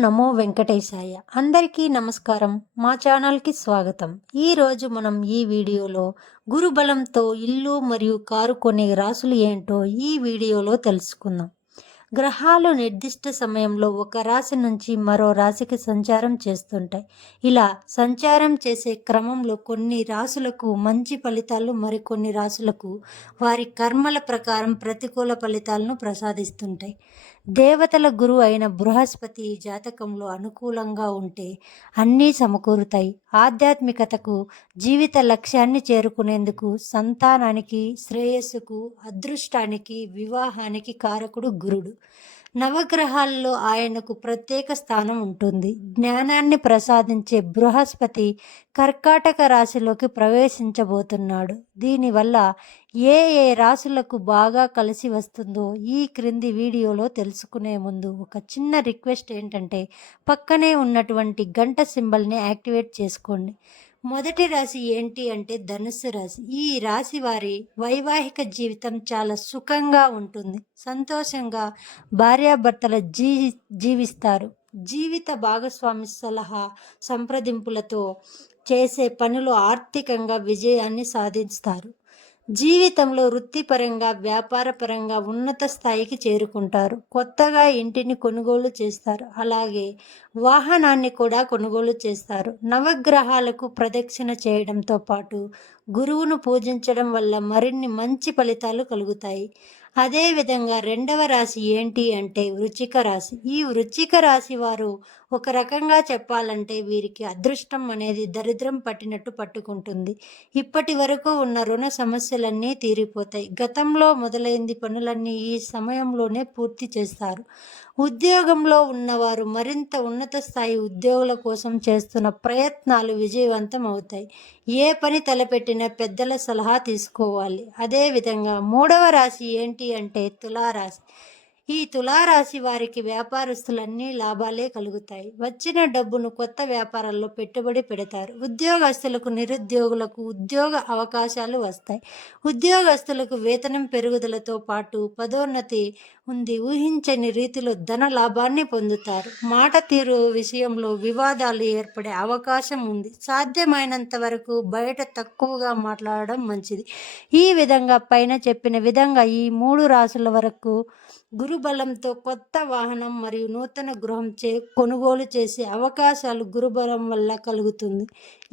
నమో వెంకటేశాయ. అందరికీ నమస్కారం. మా ఛానల్కి స్వాగతం. ఈరోజు మనం ఈ వీడియోలో గురుబలంతో ఇల్లు మరియు కారు కొనే రాసులు ఏంటో ఈ వీడియోలో తెలుసుకుందాం. గ్రహాలు నిర్దిష్ట సమయంలో ఒక రాశి నుంచి మరో రాశికి సంచారం చేస్తుంటాయి. ఇలా సంచారం చేసే క్రమంలో కొన్ని రాశులకు మంచి ఫలితాలు మరికొన్ని రాశులకు వారి కర్మల ప్రకారం ప్రతికూల ఫలితాలను ప్రసాదిస్తుంటాయి. దేవతల గురువు అయిన బృహస్పతి జాతకంలో అనుకూలంగా ఉంటే అన్నీ సమకూరుతాయి. ఆధ్యాత్మికతకు జీవిత లక్ష్యాన్ని చేరుకునేందుకు సంతానానికి శ్రేయస్సుకు అదృష్టానికి వివాహానికి కారకుడు గురుడు. నవగ్రహాల్లో ఆయనకు ప్రత్యేక స్థానం ఉంటుంది. జ్ఞానాన్ని ప్రసాదించే బృహస్పతి కర్కాటక రాశిలోకి ప్రవేశించబోతున్నాడు. దీనివల్ల ఏ ఏ రాశులకు బాగా కలిసి వస్తుందో ఈ క్రింది వీడియోలో తెలుసుకునే ముందు ఒక చిన్న రిక్వెస్ట్ ఏంటంటే పక్కనే ఉన్నటువంటి గంట సింబల్ని యాక్టివేట్ చేసుకోండి. మొదటి రాశి ఏంటి అంటే ధనుస్సు రాశి. ఈ రాశి వారి వైవాహిక జీవితం చాలా సుఖంగా ఉంటుంది. సంతోషంగా భార్యాభర్తల జీ జీవిస్తారు. జీవిత భాగస్వామి సలహా సంప్రదింపులతో చేసే పనులు ఆర్థికంగా విజయాన్ని సాధిస్తారు. జీవితంలో వృత్తిపరంగా వ్యాపారపరంగా ఉన్నత స్థాయికి చేరుకుంటారు. కొత్తగా ఇంటిని కొనుగోలు చేస్తారు. అలాగే వాహనాన్ని కూడా కొనుగోలు చేస్తారు. నవగ్రహాలకు ప్రదక్షిణ చేయడంతో పాటు గురువును పూజించడం వల్ల మరిన్ని మంచి ఫలితాలు కలుగుతాయి. అదేవిధంగా రెండవ రాశి ఏంటి అంటే వృచ్చిక రాశి. ఈ వృచ్చిక రాశి వారు ఒక రకంగా చెప్పాలంటే వీరికి అదృష్టం అనేది దరిద్రం పట్టినట్టు పట్టుకుంటుంది. ఇప్పటి వరకు ఉన్న రుణ సమస్యలన్నీ తీరిపోతాయి. గతంలో మొదలైంది పనులన్నీ ఈ సమయంలోనే పూర్తి చేస్తారు. ఉద్యోగంలో ఉన్నవారు మరింత ఉన్నత స్థాయి ఉద్యోగుల కోసం చేస్తున్న ప్రయత్నాలు విజయవంతం అవుతాయి. ఏ పని తలపెట్టినా పెద్దల సలహా తీసుకోవాలి. అదేవిధంగా మూడవ రాశి ఏంటి ఏమిటి అంటే తులారాశి. ఈ తులారాశి వారికి వ్యాపారస్తులన్నీ లాభాలే కలుగుతాయి. వచ్చిన డబ్బును కొత్త వ్యాపారాల్లో పెట్టుబడి పెడతారు. ఉద్యోగస్తులకు నిరుద్యోగులకు ఉద్యోగ అవకాశాలు వస్తాయి. ఉద్యోగస్తులకు వేతనం పెరుగుదలతో పాటు పదోన్నతి ఉంది. ఊహించని రీతిలో ధన లాభాన్ని పొందుతారు. మాట తీరు విషయంలో వివాదాలు ఏర్పడే అవకాశం ఉంది. సాధ్యమైనంత వరకు బయట తక్కువగా మాట్లాడడం మంచిది. ఈ విధంగా పైన చెప్పిన విధంగా ఈ మూడు రాసుల వరకు గురుబలంతో కొత్త వాహనం మరియు నూతన గృహం చే కొనుగోలు చేసే అవకాశాలు గురుబలం వల్ల కలుగుతుంది.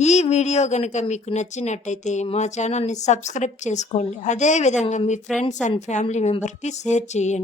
ఈ వీడియో కనుక మీకు నచ్చినట్టయితే మా ఛానల్ని సబ్స్క్రైబ్ చేసుకోండి. అదేవిధంగా మీ ఫ్రెండ్స్ అండ్ ఫ్యామిలీ మెంబర్కి షేర్ చేయండి.